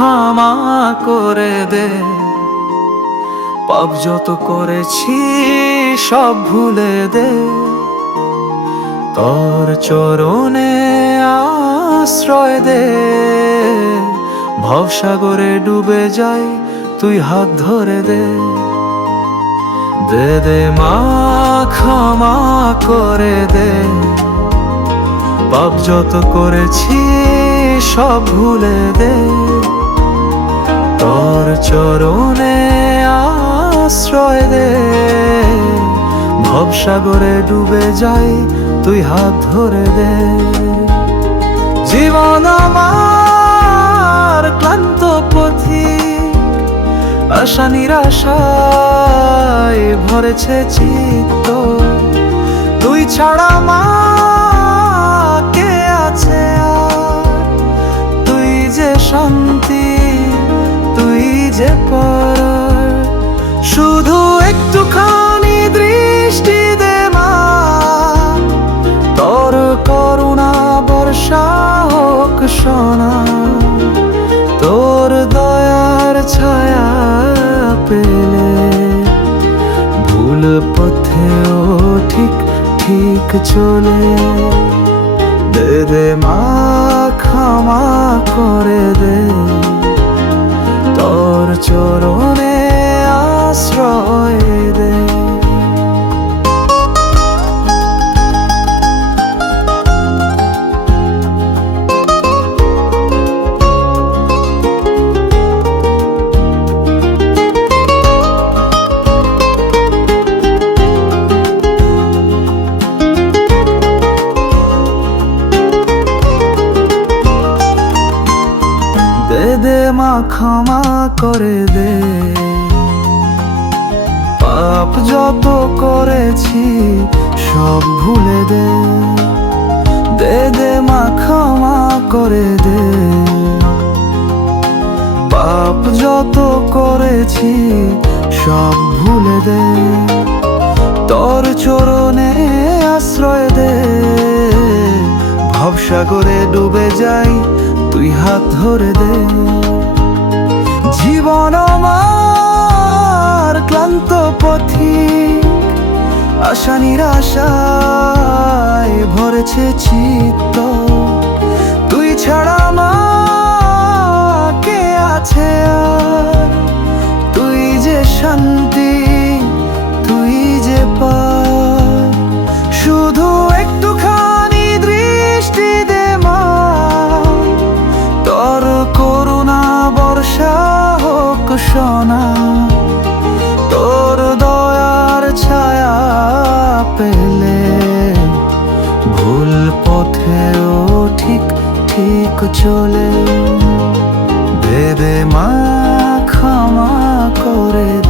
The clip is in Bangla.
ক্ষমা করে দে, পাপ যত করেছি সব ভুলে দে। তোর চরণে আশ্রয় দে, ভবসাগরে ডুবে যাই তুই হাত ধরে দে। দে দে মা ক্ষমা করে দে, পাপ যত করেছি সব ভুলে দে। তোর চরণে আশ্রয় দে, ভবসাগরে ডুবে যাই তুই হাত ধরে দে। জীবন আমার ক্লান্ত পথিক, আশা নিরাশায় ভরেছে চিত্ত। তুই ছাড়া মা কে আছে আর, তুই যে শান্তি, তুই যে পর। শুধু একটুখানি দৃষ্টি দে মা, তোর করুণা বর্ষা হোক সোনা। তোর দয়ার ছায়া পেলে ভুল পথেও ঠিক ঠিক চলে। দে দে মা ক্ষমা করে দে, তোর চরণে আশ্রয় দে। দে দে মা ক্ষমা করে দে, পাপ যত করেছি সব ভুলে দে। দে দে মা ক্ষমা করে দে, পাপ যত করেছি সব ভুলে দে। তোর চরণে আশ্রয় দে, ভবসাগরে ডুবে যাই তুই হাত ধরে দে। জীবন আমার ক্লান্ত পথিক, আশা নিরাশায় ভরেছে চিত্ত। তুই ছাড়া মা কে আছে আর, তুই যে শান্তি, তুই যে পার। শুধু একটুখানি দৃষ্টি দে মা, তোর করুণা বর্ষা হোক সোনা। তোর দয়ার ছায়া পেলে ভুল পথেও ঠিক ঠিক চলে। দে দে মা ক্ষমা করে দে।